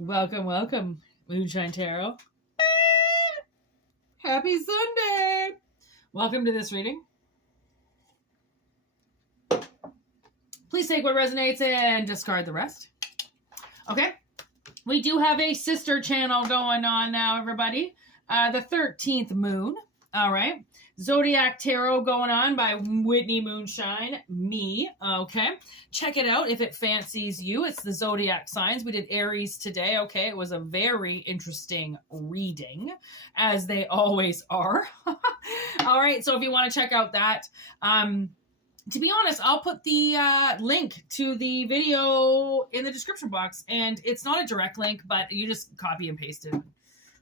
Welcome, welcome, Moonshine Tarot. Happy Sunday! Welcome to this reading. Please take what resonates and discard the rest. Okay. We do have a sister channel going on now, everybody. The 13th moon. All right. Zodiac Tarot going on by Whitney MoonShine. Me. Okay. Check it out if it fancies you. It's the Zodiac signs. We did Aries today. Okay. It was a very interesting reading, as they always are. All right. So if you want to check out that, to be honest, I'll put the link to the video in the description box. And it's not a direct link, but you just copy and paste it.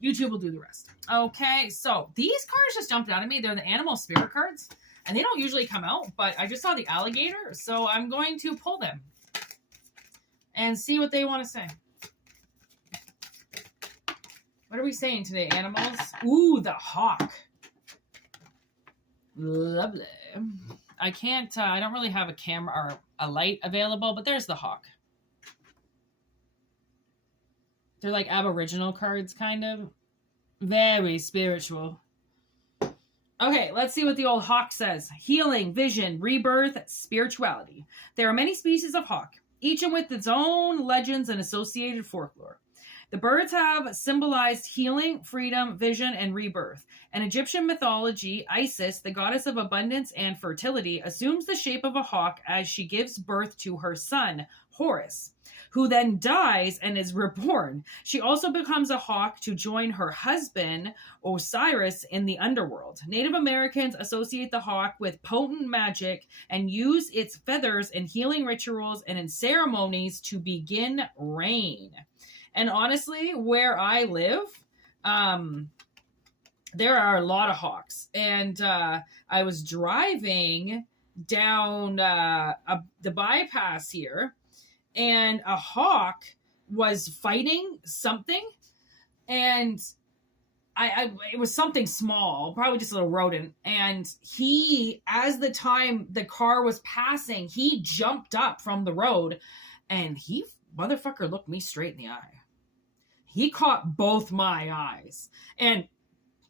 YouTube will do the rest. Okay, so these cards just jumped out at me. They're the animal spirit cards, and they don't usually come out, but I just saw the alligator, so I'm going to pull them and see what they want to say. What are we saying today, animals? Ooh, the hawk. Lovely. I can't, I don't really have a camera or a light available, but there's the hawk. They're like Aboriginal cards, kind of. Very spiritual. Okay, let's see what the old hawk says. Healing, vision, rebirth, spirituality. There are many species of hawk, each with its own legends and associated folklore. The birds have symbolized healing, freedom, vision, and rebirth. In Egyptian mythology, Isis, the goddess of abundance and fertility, assumes the shape of a hawk as she gives birth to her son, Horus, who then dies and is reborn. She also becomes a hawk to join her husband, Osiris, in the underworld. Native Americans associate the hawk with potent magic and use its feathers in healing rituals and in ceremonies to begin rain. And honestly, where I live, there are a lot of hawks. And I was driving down the bypass here, and a hawk was fighting something, and it was something small, probably just a little rodent. And he, as the time the car was passing, he jumped up from the road, and he motherfucker looked me straight in the eye. He caught both my eyes. And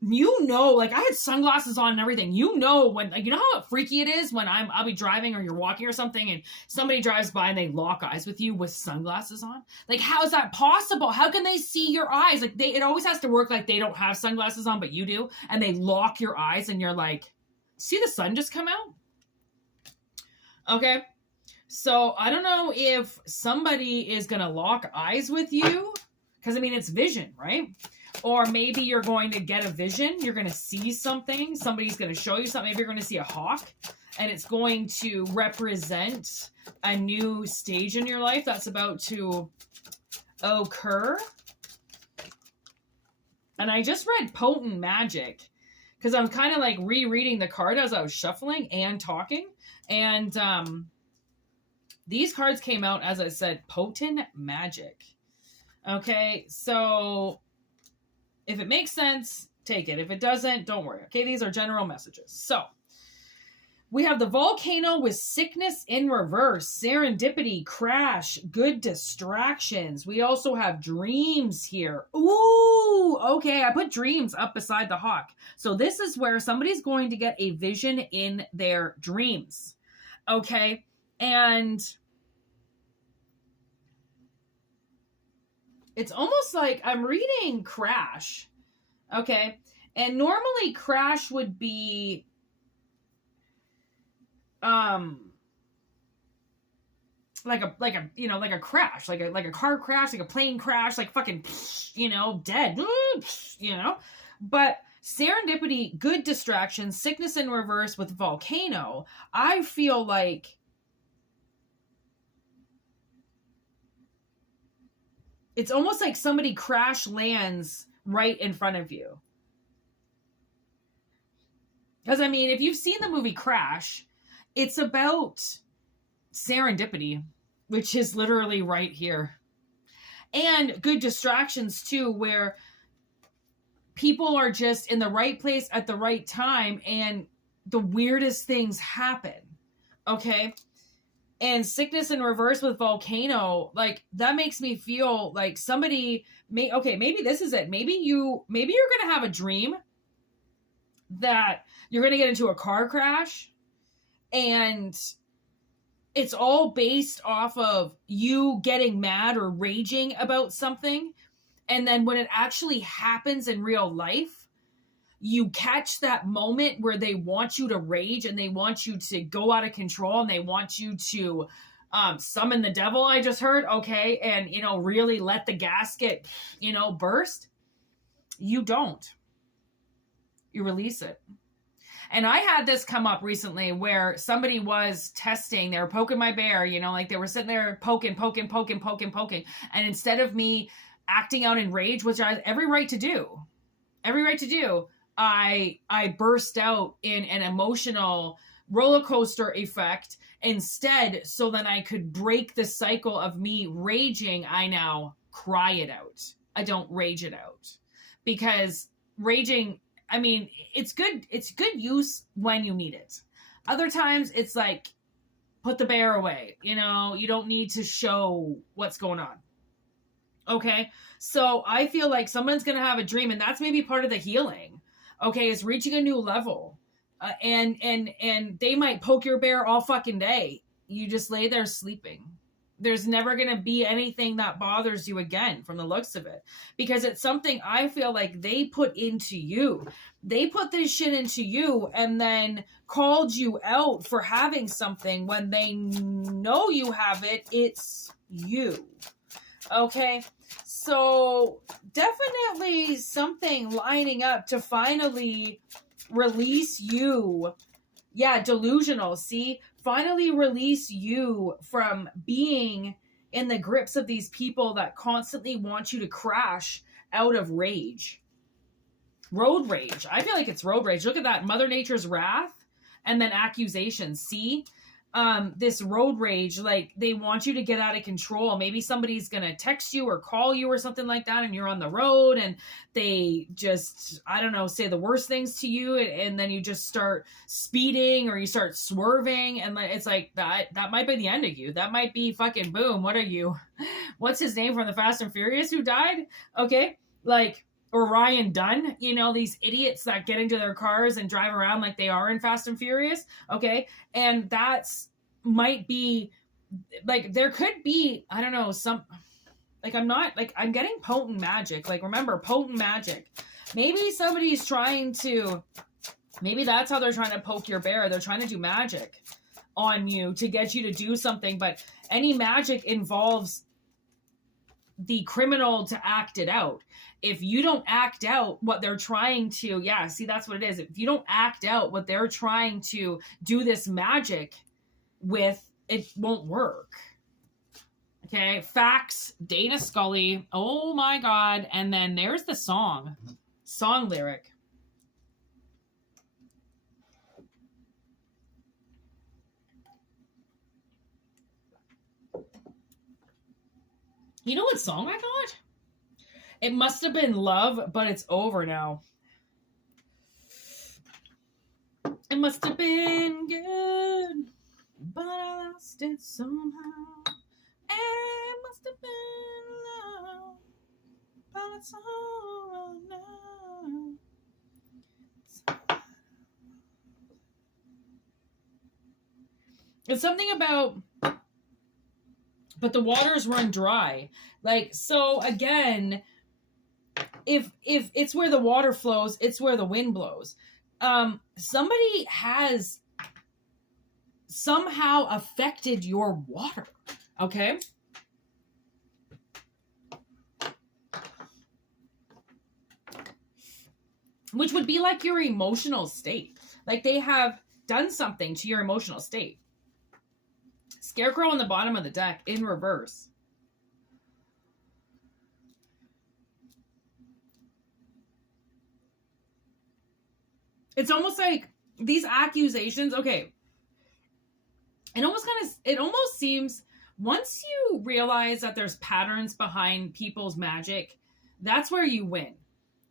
you know, like, I had sunglasses on and everything. You know when, like, you know how freaky it is when I'll be driving or you're walking or something and somebody drives by and they lock eyes with you with sunglasses on? Like, how is that possible? How can they see your eyes? Like, it always has to work like they don't have sunglasses on, but you do. And they lock your eyes and you're like, see the sun just come out? Okay. So I don't know if somebody is going to lock eyes with you. Because, I mean, it's vision, right? Or maybe you're going to get a vision. You're going to see something. Somebody's going to show you something. Maybe you're going to see a hawk. And it's going to represent a new stage in your life that's about to occur. And I just read potent magic. Because I'm kind of like rereading the card as I was shuffling and talking. And these cards came out, as I said, potent magic. Okay, so if it makes sense, take it. If it doesn't, don't worry. Okay, these are general messages. So we have the volcano with sickness in reverse, serendipity, crash, good distractions. We also have dreams here. Ooh, okay, I put dreams up beside the hawk. So this is where somebody's going to get a vision in their dreams. Okay, and it's almost like I'm reading crash. Okay. And normally crash would be like a you know, like a crash, like a car crash, like a plane crash, like fucking, you know, dead, you know. But serendipity, good distraction, sickness in reverse with volcano, I feel like it's almost like somebody crash lands right in front of you. Because, I mean, if you've seen the movie Crash, it's about serendipity, which is literally right here. And good distractions, too, where people are just in the right place at the right time and the weirdest things happen. Okay? And sickness in reverse with volcano, like that makes me feel like somebody maybe this is it. Maybe you're going to have a dream that you're going to get into a car crash, and it's all based off of you getting mad or raging about something. And then when it actually happens in real life, you catch that moment where they want you to rage and they want you to go out of control and they want you to summon the devil, I just heard, okay, and, really let the gasket, burst. You don't. You release it. And I had this come up recently where somebody was testing, they were poking my bear, like they were sitting there poking. And instead of me acting out in rage, which I had every right to do, I burst out in an emotional roller coaster effect instead, so then I could break the cycle of me raging. I now cry it out. I don't rage it out, because raging, I mean, it's good use when you need it. Other times it's like, put the bear away. You don't need to show what's going on. Okay. So I feel like someone's going to have a dream, and that's maybe part of the healing. Okay. It's reaching a new level. And they might poke your bear all fucking day. You just lay there sleeping. There's never going to be anything that bothers you again from the looks of it, because it's something I feel like they put into you. They put this shit into you and then called you out for having something when they know you have it. It's you. Okay. So definitely something lining up to finally release you. Yeah. Delusional. See? Finally release you from being in the grips of these people that constantly want you to crash out of rage. Road rage. I feel like it's road rage. Look at that. Mother Nature's wrath and then accusations. See? This road rage, like they want you to get out of control. Maybe somebody's going to text you or call you or something like that, and you're on the road and they just, I don't know, say the worst things to you, and then you just start speeding or you start swerving, and it's like that might be the end of you. That might be fucking boom. What are you? What's his name from the Fast and Furious who died? Okay. Like, or Ryan Dunn, these idiots that get into their cars and drive around like they are in Fast and Furious. Okay. And might be like, there could be, I don't know, I'm getting potent magic. Like, remember, potent magic. Maybe maybe that's how they're trying to poke your bear. They're trying to do magic on you to get you to do something. But any magic involves the criminal to act it out. If you don't act out what they're trying to, see, that's what it is. If you don't act out what they're trying to do this magic with, it won't work. Okay. Facts, Dana Scully. Oh my God. And then there's the song lyric. You know what song I got? It must have been Love, but it's over now. It must have been good, but I lost it somehow. It must have been love, but it's over now. It's something about, but the waters run dry. Like, so again, if it's where the water flows, it's where the wind blows. Somebody has somehow affected your water. Okay. Which would be like your emotional state. Like they have done something to your emotional state. Scarecrow on the bottom of the deck in reverse. It's almost like these accusations. Okay. It almost seems, once you realize that there's patterns behind people's magic, that's where you win.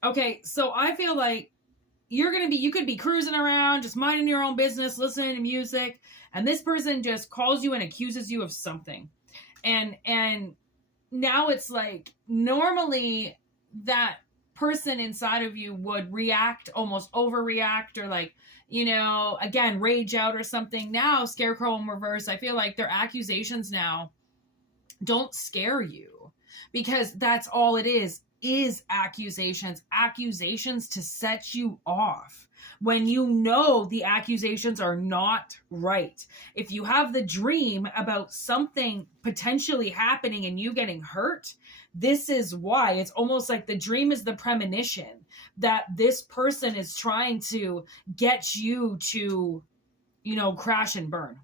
Okay. So I feel like you could be cruising around, just minding your own business, listening to music, and this person just calls you and accuses you of something. And now it's like, normally that person inside of you would react, almost overreact, or like, you know, again, rage out or something. Now, Scarecrow in reverse, I feel like their accusations now don't scare you, because that's all it is accusations to set you off when you know the accusations are not right. If you have the dream about something potentially happening and you getting hurt, this is why. It's almost like the dream is the premonition that this person is trying to get you to, you know, crash and burn.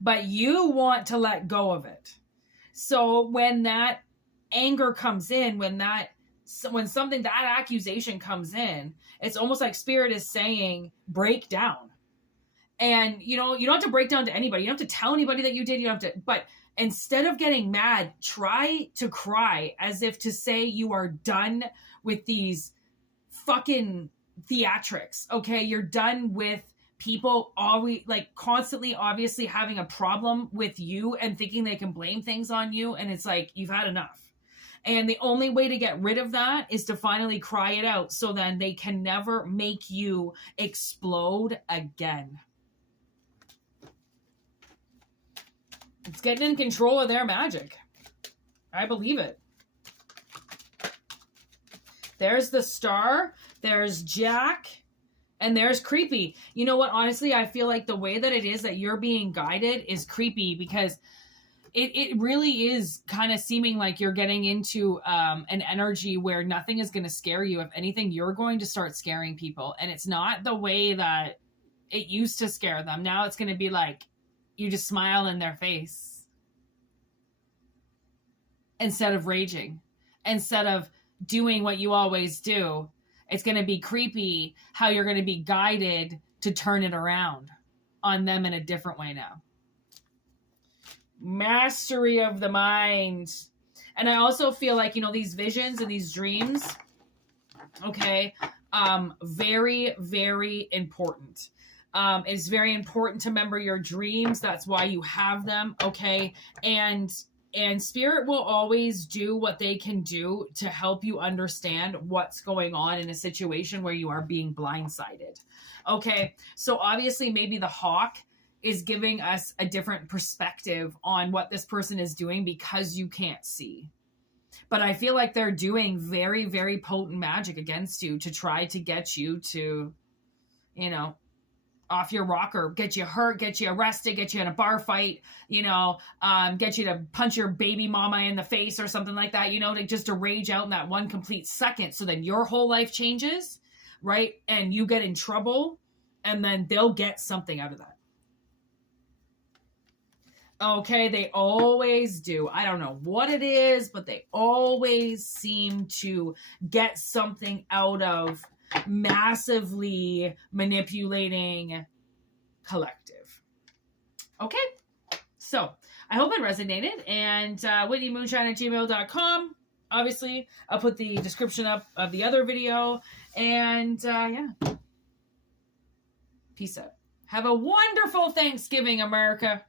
But you want to let go of it. So when that anger comes in, when that accusation comes in, it's almost like Spirit is saying, break down. And, you know, you don't have to break down to anybody. You don't have to tell anybody that you did. You don't have to, but instead of getting mad, try to cry, as if to say you are done with these fucking theatrics. Okay. You're done with people always, like, constantly obviously having a problem with you and thinking they can blame things on you. And it's like, you've had enough. And the only way to get rid of that is to finally cry it out, so then they can never make you explode again. It's getting in control of their magic. I believe it. There's the Star, there's Jack, and there's creepy. You know what? Honestly, I feel like the way that it is that you're being guided is creepy, because it really is kind of seeming like you're getting into an energy where nothing is going to scare you. If anything, you're going to start scaring people. And it's not the way that it used to scare them. Now it's going to be like, you just smile in their face instead of raging, instead of doing what you always do. It's going to be creepy how you're going to be guided to turn it around on them in a different way now. Mastery of the mind. And I also feel like, you know, these visions and these dreams, okay, very, very important. It's very important to remember your dreams. That's why you have them, okay? And Spirit will always do what they can do to help you understand what's going on in a situation where you are being blindsided. Okay, so obviously maybe the hawk is giving us a different perspective on what this person is doing because you can't see. But I feel like they're doing very, very potent magic against you to try to get you to, you know, off your rocker, get you hurt, get you arrested, get you in a bar fight, you know, get you to punch your baby mama in the face or something like that, you know, to rage out in that one complete second. So then your whole life changes, right? And you get in trouble, and then they'll get something out of that. Okay, they always do. I don't know what it is, but they always seem to get something out of massively manipulating collective. Okay, so I hope it resonated. And WhïtneyMoonShine@gmail.com. Obviously, I'll put the description up of the other video. And yeah, peace out. Have a wonderful Thanksgiving, America.